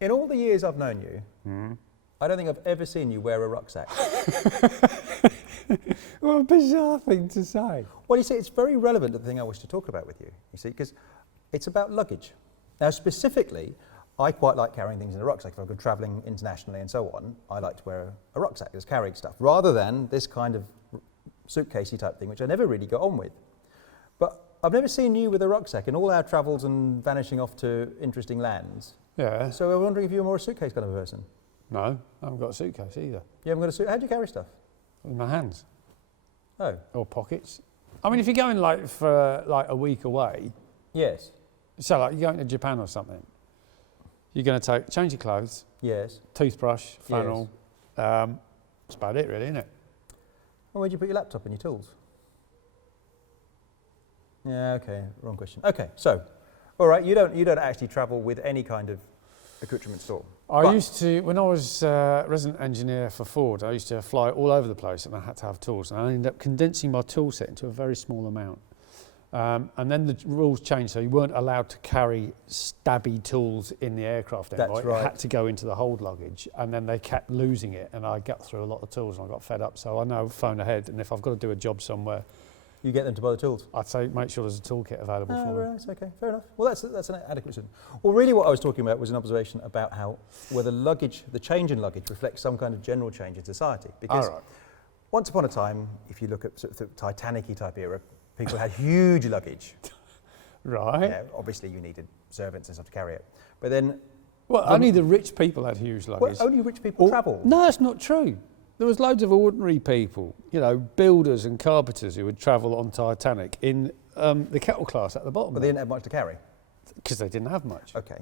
In all the years I've known you, I don't think I've ever seen you wear a rucksack. What a bizarre thing to say. Well, you see, it's very relevant to the thing I wish to talk about with you, you see, because it's about luggage. Now, specifically, I quite like carrying things in a rucksack. If I've been travelling internationally and so on, I like to wear a rucksack that's carrying stuff, rather than this kind of suitcasey type thing, which I never really got on with. But I've never seen you with a rucksack in all our travels and vanishing off to interesting lands. Yeah. So I'm wondering if you're more a suitcase kind of a person. No, I haven't got a suitcase either. You haven't got a suit? How do you carry stuff? With my hands. Oh. Or pockets. I mean, if you're going like for like a week away. Yes. So like you're going to Japan or something. You're going to change your clothes. Yes. Toothbrush, flannel. Yes. That's about it really, isn't it? Well, where'd you put your laptop and your tools? Yeah, okay, wrong question. Okay, so, all right, you don't actually travel with any kind of accoutrement store. I used to, when I was resident engineer for Ford, I used to fly all over the place and I had to have tools. And I ended up condensing my tool set into a very small amount. And then the rules changed, so you weren't allowed to carry stabby tools in the aircraft anymore. That's right. It had to go into the hold luggage, and then they kept losing it, and I got through a lot of tools and I got fed up. So I now phone ahead, and if I've got to do a job somewhere, you get them to buy the tools? I'd say make sure there's a toolkit available for me. Right, okay, fair enough. Well, that's an adequate solution. Well, really what I was talking about was an observation about how whether luggage, the change in luggage reflects some kind of general change in society. Because once upon a time, if you look at sort of the Titanic-y type era, people had huge luggage. Right. Yeah, obviously you needed servants and stuff to carry it. But then... Well, only the rich people had huge luggage. Well, only rich people travel. No, that's not true. There was loads of ordinary people, you know, builders and carpenters who would travel on Titanic in the kettle class at the bottom. But they didn't have much to carry? Because they didn't have much. Okay.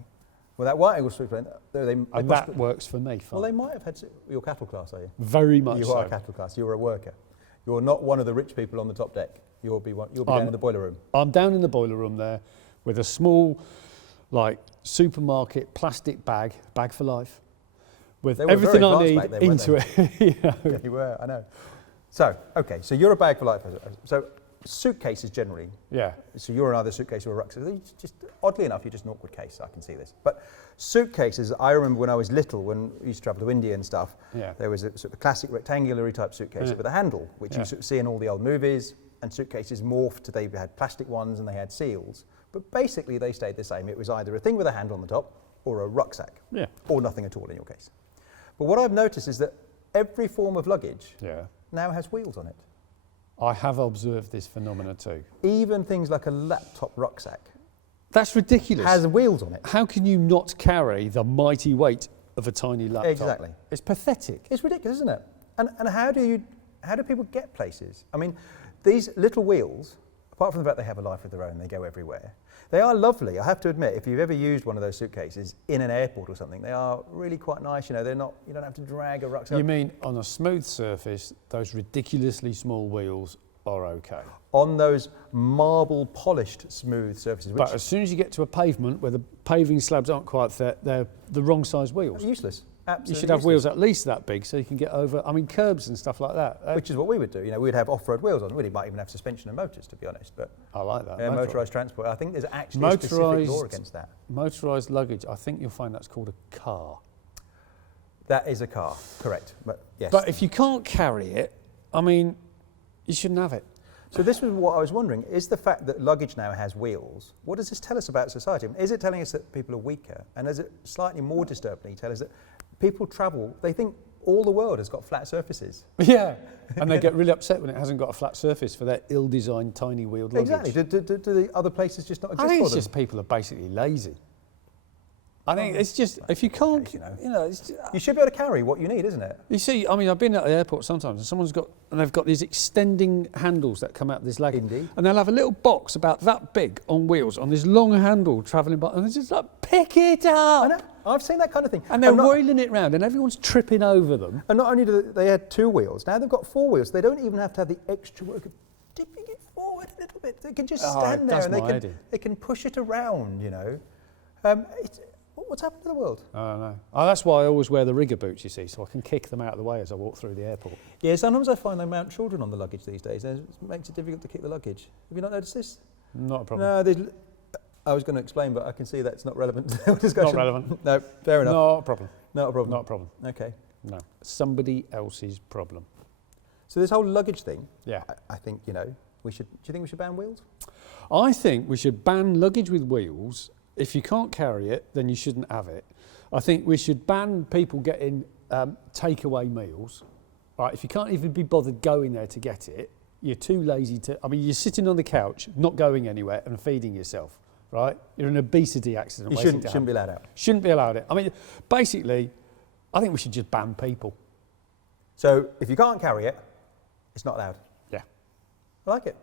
Well, that white angle street plane, and that works for me, fine. Well, they might have had... You're cattle class, are you? Very much so. You are cattle class. You're a worker. You're not one of the rich people on the top deck. You'll be down in the boiler room. I'm down in the boiler room there with a small, like, supermarket plastic bag for life, with everything I need then, into it. You know. Yeah, you were, I know. So, okay, so you're a bag for life. So suitcases generally. Yeah. So you're either a suitcase or a rucksack. Just oddly enough, you're just an awkward case. I can see this. But suitcases, I remember when I was little, when we used to travel to India and stuff, there was a sort of classic rectangular type suitcase with a handle, which you sort of see in all the old movies. And suitcases morphed, they had plastic ones and they had seals. But basically they stayed the same. It was either a thing with a handle on the top or a rucksack. Yeah. Or nothing at all in your case. But what I've noticed is that every form of luggage now has wheels on it. I have observed this phenomena too. Even things like a laptop rucksack. That's ridiculous. Has wheels on it. How can you not carry the mighty weight of a tiny laptop? Exactly. It's pathetic. It's ridiculous, isn't it? And how do people get places? I mean, these little wheels, apart from the fact they have a life of their own, they go everywhere. They are lovely, I have to admit. If you've ever used one of those suitcases in an airport or something, they are really quite nice. You know, they're not. You don't have to drag a rucksack. You mean on a smooth surface, those ridiculously small wheels are okay? On those marble polished smooth surfaces. But as soon as you get to a pavement where the paving slabs aren't quite there, they're the wrong size wheels. Useless. Absolutely you should have wheels at least that big so you can get over, I mean, curbs and stuff like that. Which is what we would do. You know, we'd have off-road wheels on. We might even have suspension and motors, to be honest. But I like that. Motorised transport. I think there's actually a specific law against that. Motorised luggage, I think you'll find that's called a car. That is a car, correct. But yes. But if you can't carry it, I mean, you shouldn't have it. So this was what I was wondering, is the fact that luggage now has wheels, what does this tell us about society? Is it telling us that people are weaker? And is it slightly more disturbingly tell us that people travel, they think all the world has got flat surfaces? Yeah, and they get really upset when it hasn't got a flat surface for their ill-designed, tiny-wheeled luggage. Exactly. Do the other places just not exist for them? I think it's just people are basically lazy. I think it's just, if you can't, you should be able to carry what you need, isn't it? You see, I mean, I've been at the airport sometimes and they've got these extending handles that come out of this luggage. Indeed. And they'll have a little box about that big on wheels on this long handle travelling by, and it's just like, pick it up! I know, I've seen that kind of thing. And they're wheeling it round and everyone's tripping over them. And not only do they had 2 wheels, now they've got 4 wheels. They don't even have to have the extra work of dipping it forward a little bit. They can just stand there and they can push it around, you know. What's happened to the world? I don't know. Oh, that's why I always wear the rigger boots, you see, so I can kick them out of the way as I walk through the airport. Yeah, sometimes I find they mount children on the luggage these days. It makes it difficult to kick the luggage. Have you not noticed this? Not a problem. No, I was going to explain, but I can see that's not relevant to the discussion. Not relevant. No, fair enough. Not a problem. Not a problem. Not a problem. Okay. No. Somebody else's problem. So this whole luggage thing, Yeah. I think, you know, do you think we should ban wheels? I think we should ban luggage with wheels. If you can't carry it, then you shouldn't have it. I think we should ban people getting takeaway meals. Right? If you can't even be bothered going there to get it, you're too lazy to. I mean, you're sitting on the couch, not going anywhere, and feeding yourself. Right? You're an obesity accident. You shouldn't be allowed out. Shouldn't be allowed it. I mean, basically, I think we should just ban people. So if you can't carry it, it's not allowed. Yeah. I like it.